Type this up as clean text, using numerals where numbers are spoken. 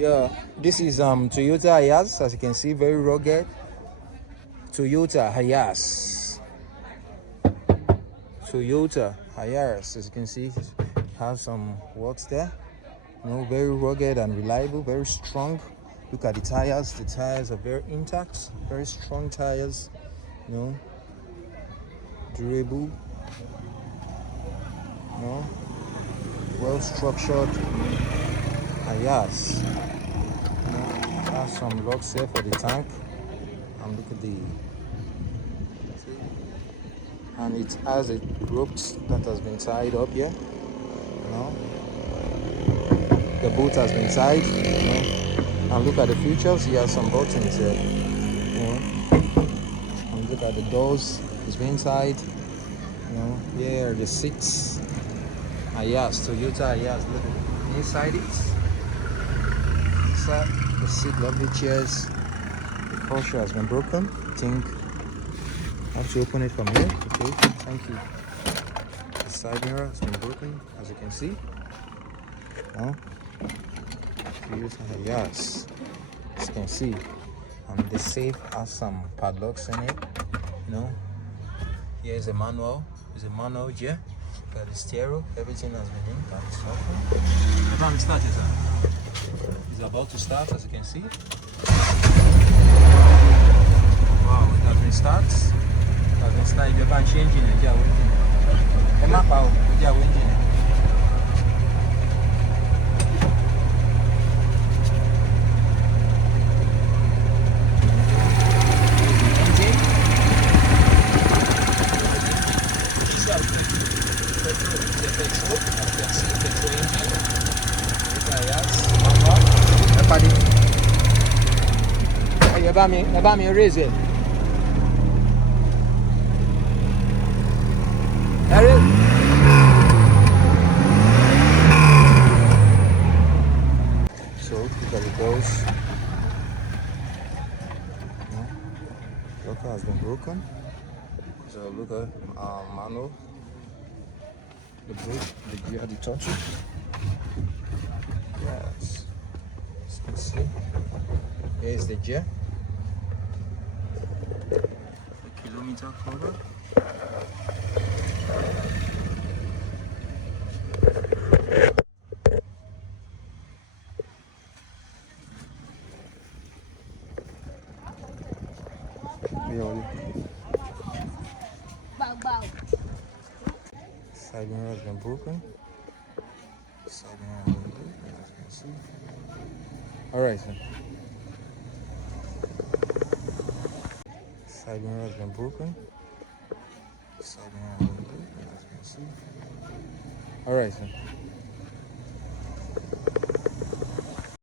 Yeah, this is Toyota HIACE, as you can see, very rugged. Toyota HIACE. Toyota HIACE, as you can see, has some works there. Very rugged and reliable, very strong. Look at the tires. The tires are very intact, very strong tires. Durable. Well structured. HIACE. Has some locks here for the tank. And look at and it has a rope that has been tied up here. The boot has been tied. And look at the features. He has some buttons here. And look at the doors. It's been tied. Here are the seats. HIACE, Toyota HIACE. Look at inside it. Inside the seat, lovely chairs. The crusher has been broken. I think I have to open it from here. Okay, thank you. The side mirror has been broken, as you can see. HIACE, as you can see. And the safe has some padlocks in it. Here is a manual. There's a manual here. Got the stereo. Everything has been in. That's started, sir. It's about to start, as you can see. Wow, it has been started. It has been started. You've been changing it. Yeah, waiting. Emma, yeah, waiting. Ẹ bá mi raise it. So look at the doors. Locker has been broken. So look at manual. The brake, the gear, the touch. Yes. As you can see. Here is the gear. The kilometer cover. Side mirror has been broken. Side mirror has been broken, as you can see. Alright, sir. Side mirror has been broken. Side mirror has been broken, as you can see. Alright, sir.